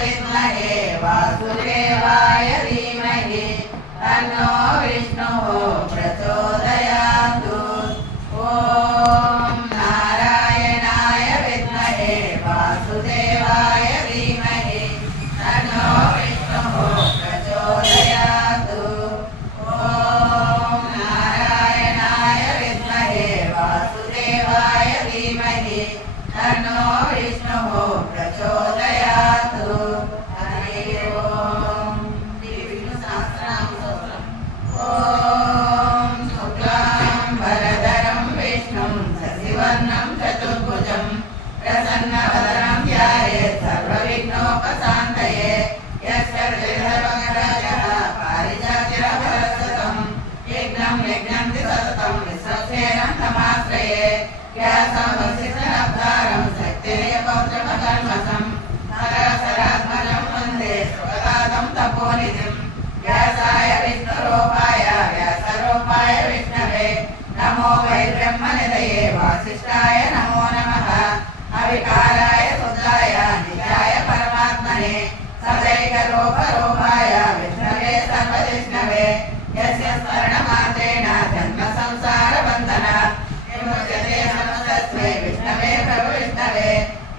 വിദ്മഹേ വാസു కాలాయ శుద్ధాయ నిత్యాయ పరమాత్మనే సదైక రూప రూపాయ విష్ణవే సర్వవిష్ణవే యస్య స్మరణ మాత్రేణ జన్మ సంసార బంధన నిర్ముచ్యతే సమస్తస్వే విష్ణవే ప్రభు విష్ణవే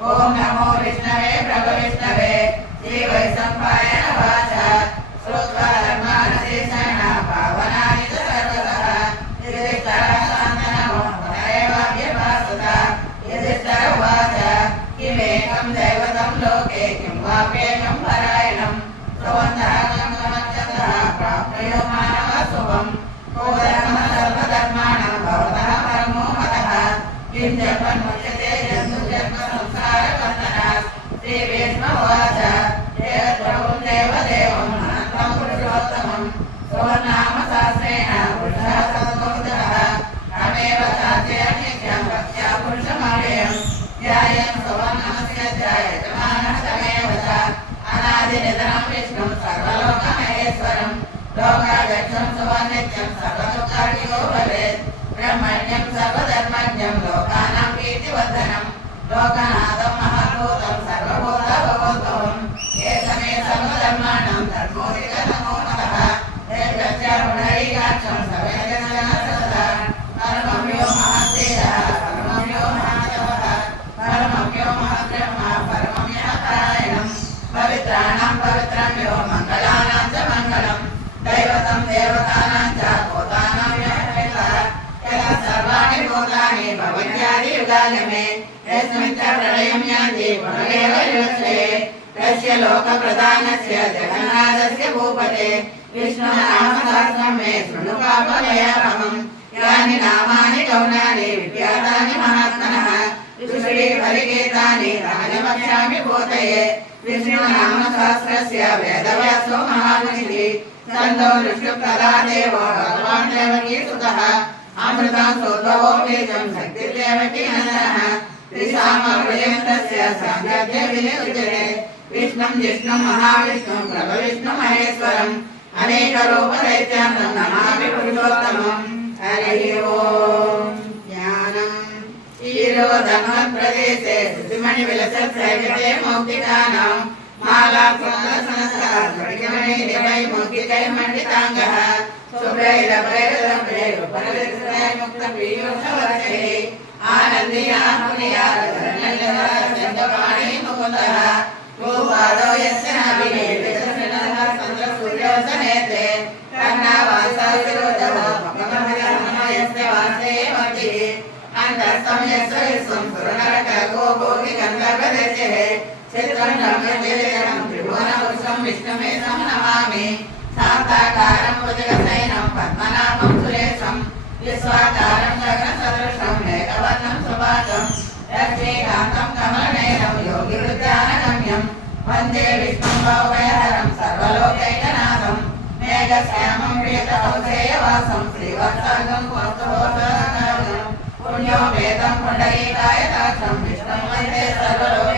ఓం నమో విష్ణవే ప్రభు విష్ణవే శ్రీ వైసంపాయన వాచ అనాదినిధనం విష్ణుం సర్వలోక మహేశ్వరం లోకాగచ్చం సువర్ణిత్యం సర్వదుఃఖార్యో భవేత్ బ్రహ్మణ్యం సర్వధర్మజ్ఞం లోకానాం కీర్తివర్ధనం లోకనాథం మహాభూతం సర్వభూత భగవద్భవం ఏ సమయ సర్వధర్మాణం ధర్మోదిగత సమస్తం దేవతానాం చ భూతానాం యత సర్వాణి భూతాని భవన్యాది యుగాని మే. యస్మిన్ చ ప్రళయం యాంతి పునరేవ యుగశ్రే తస్య లోక ప్రధానస్య జగన్నాథస్య విష్ణు నామ సహస్రం వేదవ్యాసో మహామునిః. विष्णुप्रदा देवो भगवान् देवकीसुतः अमृतं सोद्भवो बीजं शक्तिर्देवकी नन्दनः त्रिशामपर्यन्तस्य साङ्गत्य विनियुज्यते विष्णुं जिष्णुं महाविष्णुं प्रभविष्णु महेश्वरम् अनेकरूपदैत्यान्तं नमामि पुरुषोत्तमम् हरिः ओम् ज्ञानम् क्षीरोदमप्रदेशे श्रुतिमणिविलसत्सैकते मौक्तिकानां మాలా కృంద సంస్కార స్ఫటికమణి నిలయ ముక్తికై మండితాంగ ఆనందియా మునియా చంద్రపాణి ముకుంద భూపాదో యస్య నవినే విశ్వసినః చంద్ర సూర్యోదనేతే కన్నా వాసాసిరోదః భగవమహరమయస్య వాసే మతి అంతస్తం యస్య విశ్వం సురనరక గోభోగి గంధర్వదేశే విష్ణుమేశం నమామి శాంతాకారం భుజగశయనం పద్మనాభం సురేశం విశ్వాకారం గగన సదృశం మేఘవర్ణం సుభాగం లక్ష్మీకాంతం కమలనయనం యోగి ఉద్యానగమ్యం వందే విష్ణుం భవభయహరం సర్వలోకైకనాథం మేఘశ్యామం ప్రియతౌసేయవాసం శ్రీవత్సర్గం కోస్తభోషం పుణ్యోపేతం పుండరీకాయ దాక్షం విష్ణుం వందే సర్వలోక.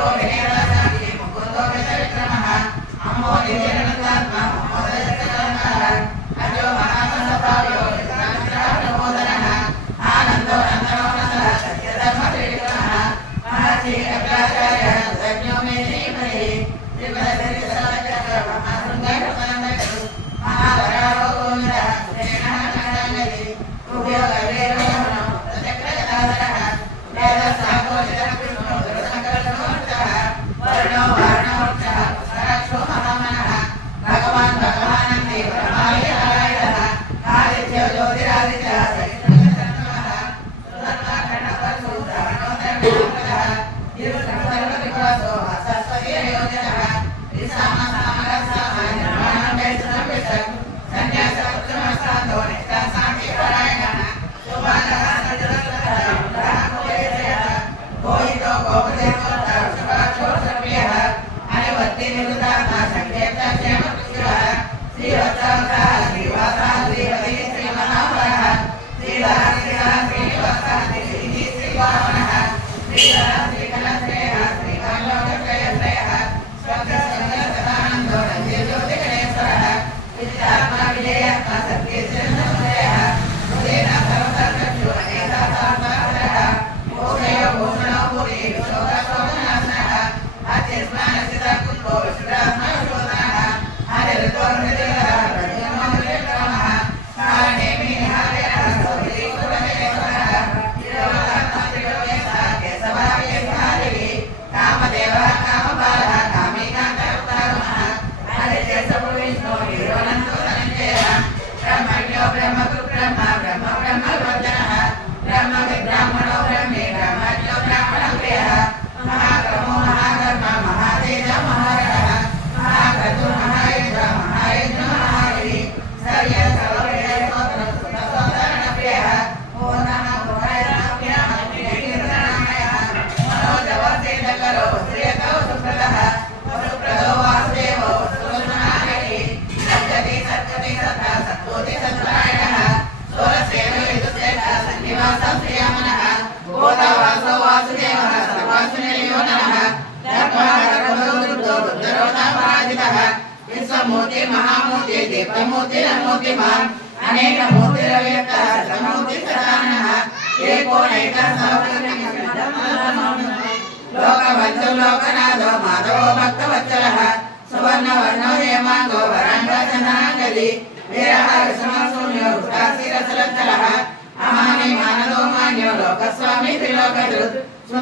Lord. Amen. hermanas.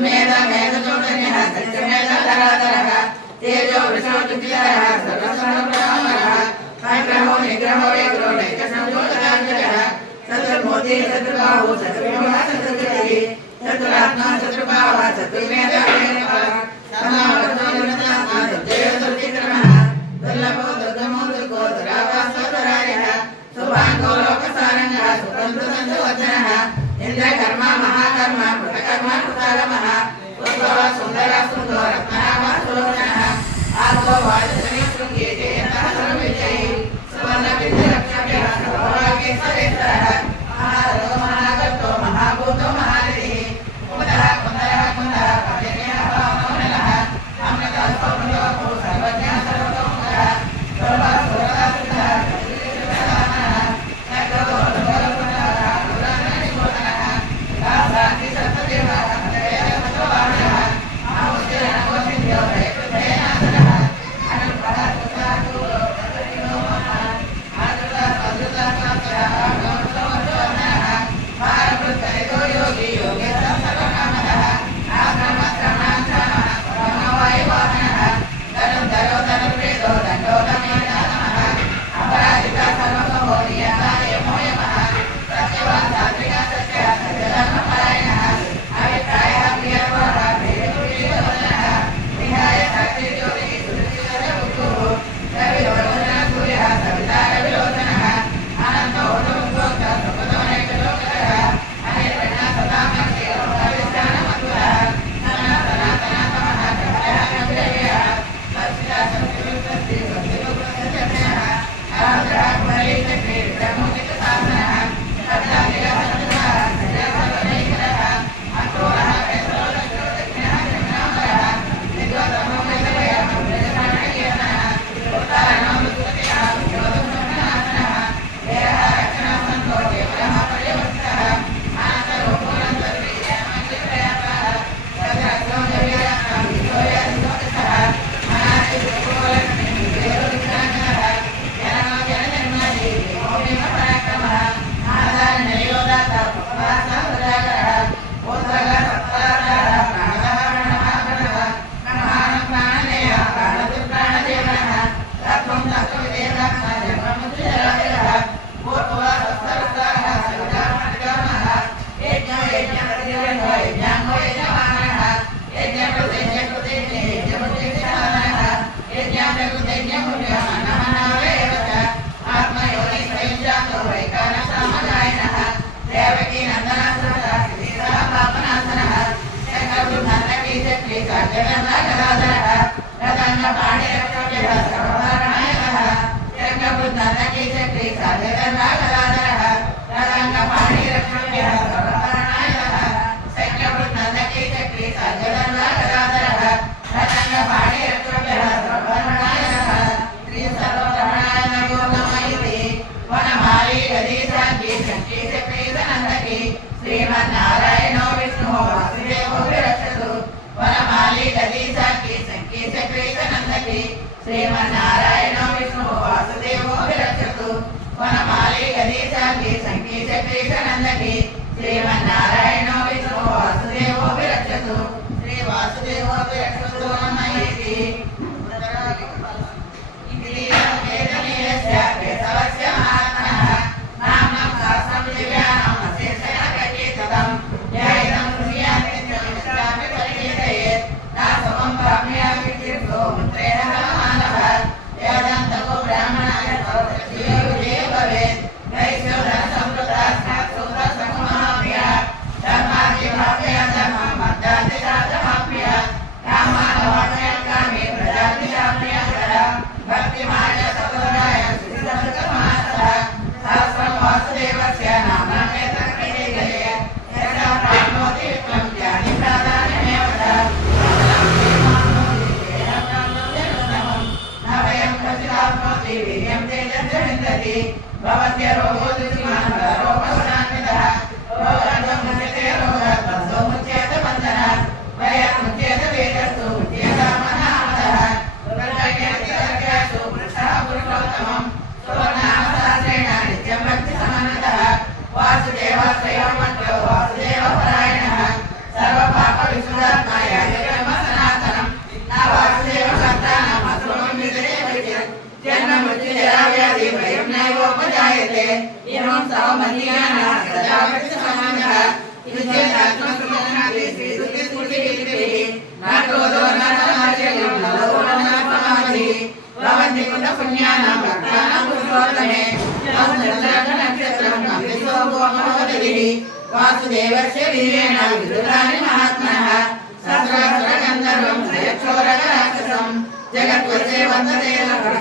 मेध मेध चोदनः सत्यमेध धराधरः तेजो वृषो द्वितीयः सर्वसर्वप्रामरः निग्रहो निग्रहो यग्रो नैकसंयोगदान्यः शत्रुमूर्ति शत्रुबाहो शत्रुमः शत्रुगतिः सत्र शत्रुभावः सत्र मेधवः सत्र निवृतात्मा सत्येव सुचिक्रमः दुर्लभो, दुर्गमो, दुर्गो दुरावासो दुरायः सुभागो, लोकसारङ्गः सुतन्त्रतन्त्रवचनः इन्द्रकर्मा महाकर्मा सुन्दरः सुन्दरः सुन्दरः आत्मवाद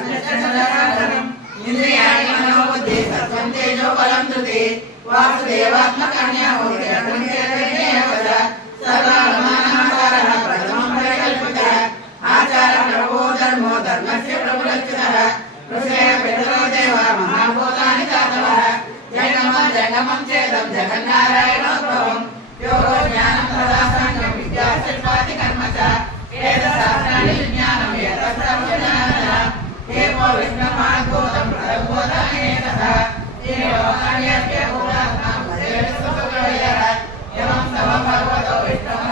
कृष्णचन्द्रकान्तम् इन्द्रियाणि मनोबुद्धि सत्त्वं तेजो बलं धृति वासुदेवात्मकन्याहोत्रकण्ठेवद सर्वमानसारः प्रथमं परिकल्पितः आचारः प्रभो धर्मो धर्मस्य प्रभुरक्षितः ऋषयः पितरो देवा महाभूतानि दातवः जङ्गमं जङ्गमं चेदं जगन्नारायणोद्भवम् योगो ज्ञानं प्रदासङ्गं विद्याशिल्पाति कर्म च वेदशास्त्राणि एवं सर्व भगवतो विष्णु